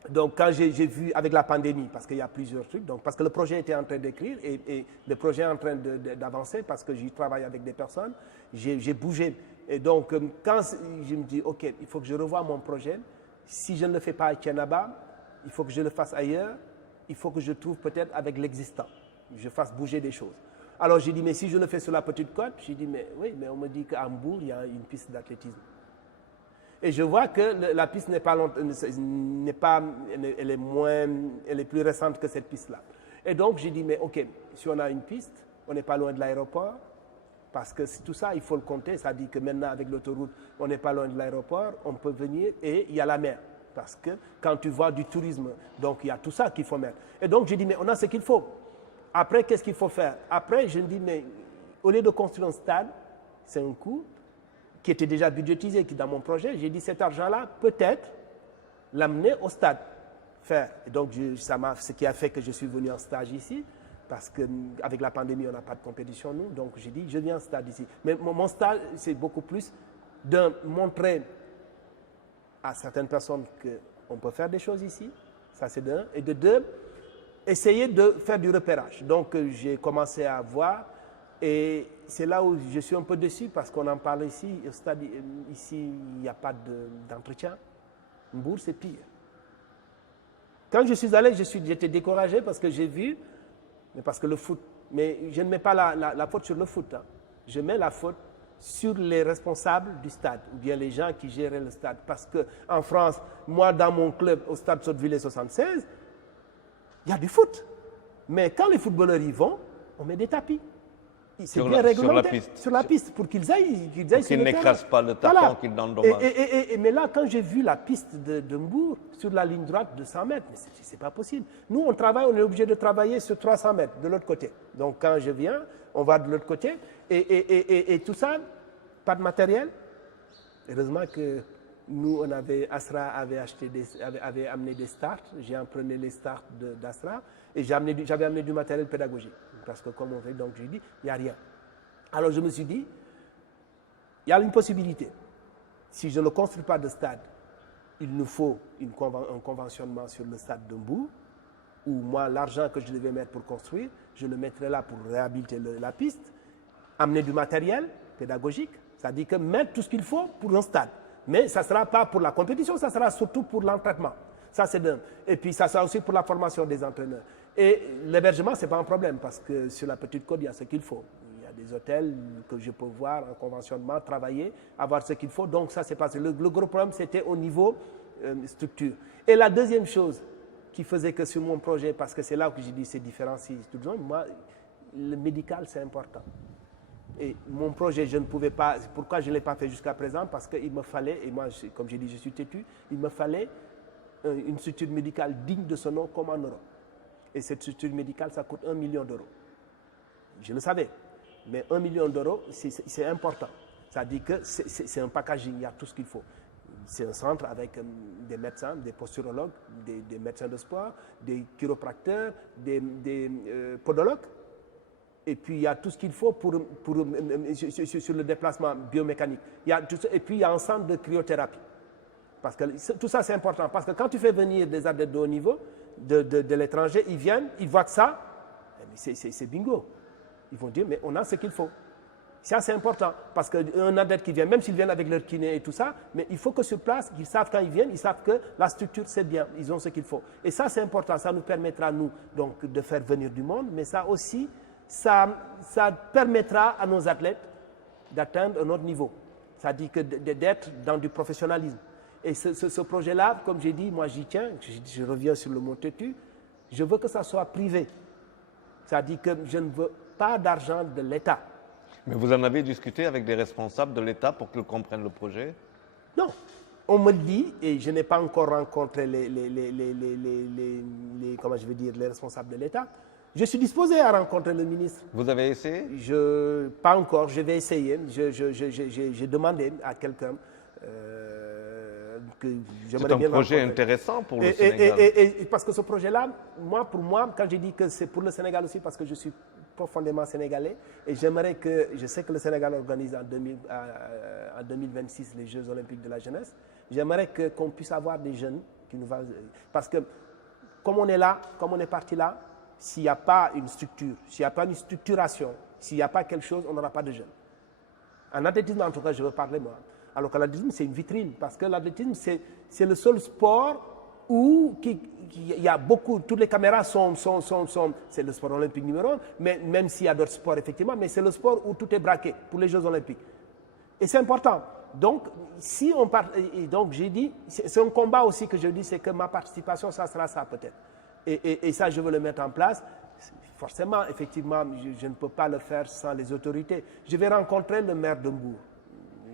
Donc, quand j'ai vu avec la pandémie, parce qu'il y a plusieurs trucs, donc, parce que le projet était en train d'écrire et le projet est en train d'avancer parce que j'y travaille avec des personnes, j'ai bougé. Et donc, quand je me dis, OK, il faut que je revoie mon projet, si je ne le fais pas à Thiénaba, il faut que je le fasse ailleurs, il faut que je trouve peut-être avec l'existant, je fasse bouger des choses. Alors, j'ai dit, mais si je le fais sur la Petite Côte, j'ai dit, mais oui, mais on me dit qu'à Hambourg, il y a une piste d'athlétisme. Et je vois que la piste n'est pas, elle est plus récente que cette piste-là. Et donc, j'ai dit, mais OK, si on a une piste, on n'est pas loin de l'aéroport, parce que tout ça, il faut le compter. Ça dit que maintenant, avec l'autoroute, on n'est pas loin de l'aéroport, on peut venir et il y a la mer. Parce que quand tu vois du tourisme, donc il y a tout ça qu'il faut mettre. Et donc, j'ai dit, mais on a ce qu'il faut. Après, qu'est-ce qu'il faut faire? Après, je me dis, mais au lieu de construire un stade, c'est un coût qui était déjà budgétisé dans mon projet. J'ai dit, cet argent-là, peut-être l'amener au stade. Faire. Et donc, ce qui a fait que je suis venu en stage ici, parce qu'avec la pandémie, on n'a pas de compétition, nous. Donc, j'ai dit, je viens en stade ici. Mais mon stage, c'est beaucoup plus de montrer à certaines personnes qu'on peut faire des choses ici. Ça, c'est d'un. Et de deux, essayer de faire du repérage. Donc, j'ai commencé à voir. Et c'est là où je suis un peu déçu parce qu'on en parle ici. Au stade, ici, il n'y a pas d'entretien. Mbour, c'est pire. Quand je suis allé, j'étais découragé parce que j'ai vu, mais parce que le foot, mais je ne mets pas la faute sur le foot. Hein. Je mets la faute sur les responsables du stade, ou bien les gens qui géraient le stade. Parce qu'en France, moi, dans mon club, au stade Sotteville 76, il y a du foot. Mais quand les footballeurs y vont, on met des tapis. C'est bien réglementé sur la piste pour qu'ils aillent sur le terrain. Qu'ils n'écrasent pas le tapon, voilà. Qu'ils n'endommagent. Mais là, quand j'ai vu la piste de Mbour sur la ligne droite de 100 mètres, mais c'est pas possible. Nous, on est obligé de travailler sur 300 mètres de l'autre côté. Donc, quand je viens, on va de l'autre côté. Et tout ça, pas de matériel. Heureusement que nous, Asra avait amené des starts. J'ai emprunté les starts d'Asra et j'avais amené du matériel pédagogique. Parce que comme on fait, donc je dis, il n'y a rien. Alors je me suis dit, il y a une possibilité. Si je ne construis pas de stade, il nous faut un conventionnement sur le stade de Mbour, où moi, l'argent que je devais mettre pour construire, je le mettrai là pour réhabiliter la piste, amener du matériel pédagogique, c'est-à-dire que mettre tout ce qu'il faut pour un stade. Mais ça ne sera pas pour la compétition, ça sera surtout pour l'entraînement. Ça, c'est d'un. Et puis, ça sera aussi pour la formation des entraîneurs. Et l'hébergement, ce n'est pas un problème, parce que sur la Petite Côte, il y a ce qu'il faut. Il y a des hôtels que je peux voir en conventionnement, travailler, avoir ce qu'il faut. Donc, ça, c'est passé. Le gros problème, c'était au niveau structure. Et la deuxième chose qui faisait que sur mon projet, parce que c'est là que j'ai dit c'est différencié, moi, le médical, c'est important. Et mon projet, je ne pouvais pas. Pourquoi je ne l'ai pas fait jusqu'à présent? Parce qu'il me fallait, et moi, comme j'ai dit, je suis têtu, il me fallait une structure médicale digne de ce nom comme en Europe. Et cette structure médicale, ça coûte 1 million d'euros. Je le savais. Mais 1 million d'euros, c'est important. Ça dit que c'est un packaging, il y a tout ce qu'il faut. C'est un centre avec des médecins, des posturologues, des médecins de sport, des chiropracteurs, des podologues. Et puis, il y a tout ce qu'il faut sur le déplacement biomécanique. Et puis, il y a un centre de cryothérapie. Parce que tout ça, c'est important. Parce que quand tu fais venir des athlètes de haut niveau de l'étranger, ils viennent, ils voient que ça, c'est bingo. Ils vont dire, mais on a ce qu'il faut. Ça, c'est important. Parce qu'un athlète qui vient, même s'ils viennent avec leur kiné et tout ça, mais il faut que sur place, ils savent quand ils viennent, ils savent que la structure, c'est bien. Ils ont ce qu'il faut. Et ça, c'est important. Ça nous permettra, nous, donc, de faire venir du monde. Mais ça aussi, ça permettra à nos athlètes d'atteindre un autre niveau. C'est-à-dire d'être dans du professionnalisme. Et ce projet-là, comme j'ai dit, moi j'y tiens, je reviens sur le mot têtu, je veux que ça soit privé. C'est-à-dire que je ne veux pas d'argent de l'État. Mais vous en avez discuté avec des responsables de l'État pour qu'ils comprennent le projet? Non. On me dit, et je n'ai pas encore rencontré les responsables de l'État, je suis disposé à rencontrer le ministre. Vous avez essayé? Pas encore, je vais essayer. J'ai demandé à quelqu'un que j'aimerais bien rencontrer. C'est un projet intéressant pour le Sénégal. Et parce que ce projet-là, pour moi, quand j'ai dit que c'est pour le Sénégal aussi, parce que je suis profondément sénégalais, et je sais que le Sénégal organise en 2026 les Jeux Olympiques de la jeunesse, j'aimerais qu'on puisse avoir des jeunes Parce que comme on est là, comme on est parti là, s'il n'y a pas une structure, s'il n'y a pas une structuration, s'il n'y a pas quelque chose, on n'aura pas de jeunes. En athlétisme, en tout cas, je veux parler moi. Alors que l'athlétisme, c'est une vitrine. Parce que l'athlétisme, c'est le seul sport où il y a beaucoup, toutes les caméras c'est le sport olympique numéro 1, mais même s'il y a d'autres sports, effectivement, mais c'est le sport où tout est braqué pour les Jeux olympiques. Et c'est important. Donc, si on part, et donc j'ai dit, c'est un combat aussi que je dis, c'est que ma participation, ça sera ça peut-être. Et ça, je veux le mettre en place. Forcément, effectivement, je ne peux pas le faire sans les autorités. Je vais rencontrer le maire de Mbour.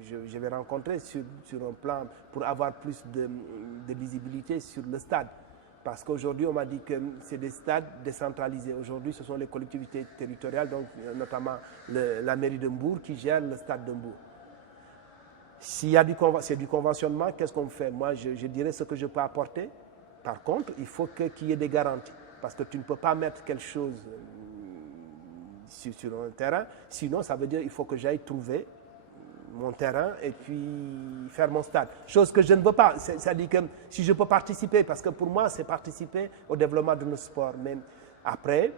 Je vais rencontrer sur un plan pour avoir plus de visibilité sur le stade. Parce qu'aujourd'hui, on m'a dit que c'est des stades décentralisés. Aujourd'hui, ce sont les collectivités territoriales, donc notamment la mairie de Mbour, qui gère le stade de Mbour. S'il y a c'est du conventionnement, qu'est-ce qu'on fait? Moi, je dirais ce que je peux apporter. Par contre, il faut qu'il y ait des garanties. Parce que tu ne peux pas mettre quelque chose sur un terrain. Sinon, ça veut dire qu'il faut que j'aille trouver mon terrain et puis faire mon stade. Chose que je ne veux pas. C'est-à-dire que si je peux participer, parce que pour moi, c'est participer au développement de notre sport. Mais après,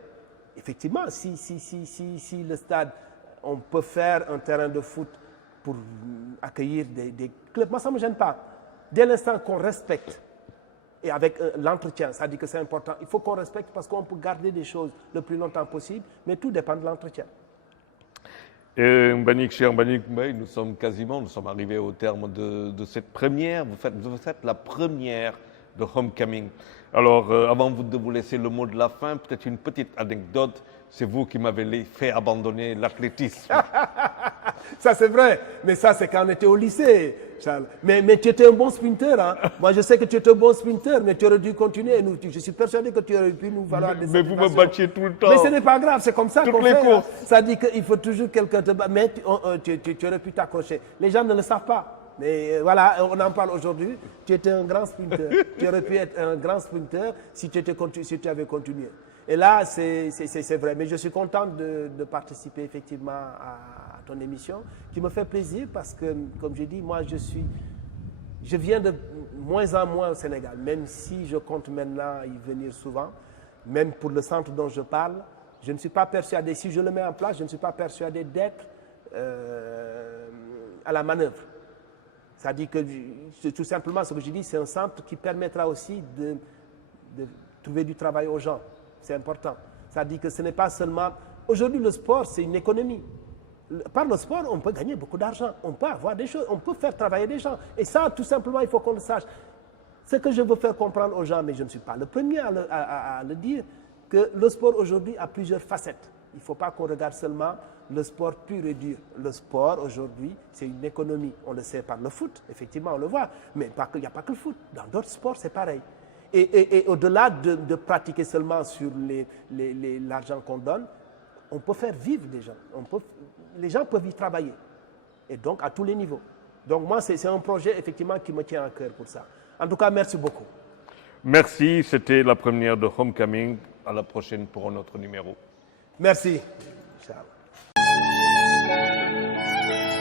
effectivement, si le stade, on peut faire un terrain de foot pour accueillir des clubs, moi, ça ne me gêne pas. Dès l'instant qu'on respecte, et avec l'entretien, ça dit que c'est important. Il faut qu'on respecte parce qu'on peut garder des choses le plus longtemps possible, mais tout dépend de l'entretien. Mbagnick, cher Mbagnick, nous sommes arrivés au terme de cette première. Vous faites la première de Homecoming. Alors, avant de vous laisser le mot de la fin, peut-être une petite anecdote. C'est vous qui m'avez fait abandonner l'athlétisme. Ça, c'est vrai. Mais ça, c'est quand on était au lycée, Charles. Mais tu étais un bon sprinter. Hein? Moi, je sais que tu étais un bon sprinter, mais tu aurais dû continuer. Je suis persuadé que tu aurais pu nous valoir des Mais vous me battiez tout le temps. Mais ce n'est pas grave, c'est comme ça qu'on fait. Toutes les courses. Hein? Ça dit qu'il faut toujours quelqu'un te battre. Mais tu aurais pu t'accrocher. Les gens ne le savent pas. Mais voilà, on en parle aujourd'hui. Tu étais un grand sprinter. Tu aurais pu être un grand sprinter si tu avais continué. Et là, c'est vrai. Mais je suis content de participer effectivement à ton émission, qui me fait plaisir parce que, comme je dis, moi, je viens de moins en moins au Sénégal, même si je compte maintenant y venir souvent. Même pour le centre dont je parle, je ne suis pas persuadé, si je le mets en place, je ne suis pas persuadé d'être à la manœuvre. C'est-à-dire que, tout simplement, ce que je dis, c'est un centre qui permettra aussi de trouver du travail aux gens. C'est important. C'est-à-dire que ce n'est pas seulement... Aujourd'hui, le sport, c'est une économie. Par le sport, on peut gagner beaucoup d'argent. On peut avoir des choses, on peut faire travailler des gens. Et ça, tout simplement, il faut qu'on le sache. Ce que je veux faire comprendre aux gens, mais je ne suis pas le premier à le dire, que le sport aujourd'hui a plusieurs facettes. Il ne faut pas qu'on regarde seulement le sport pur et dur. Le sport aujourd'hui, c'est une économie. On le sait par le foot, effectivement, on le voit. Mais il n'y a pas que le foot. Dans d'autres sports, c'est pareil. Et au-delà de pratiquer seulement sur l'argent qu'on donne, on peut faire vivre des gens. Les gens peuvent y travailler. Et donc, à tous les niveaux. Donc, moi, c'est un projet, effectivement, qui me tient à cœur pour ça. En tout cas, merci beaucoup. Merci. C'était la première de Homecoming. À la prochaine pour un autre numéro. Merci, Charles.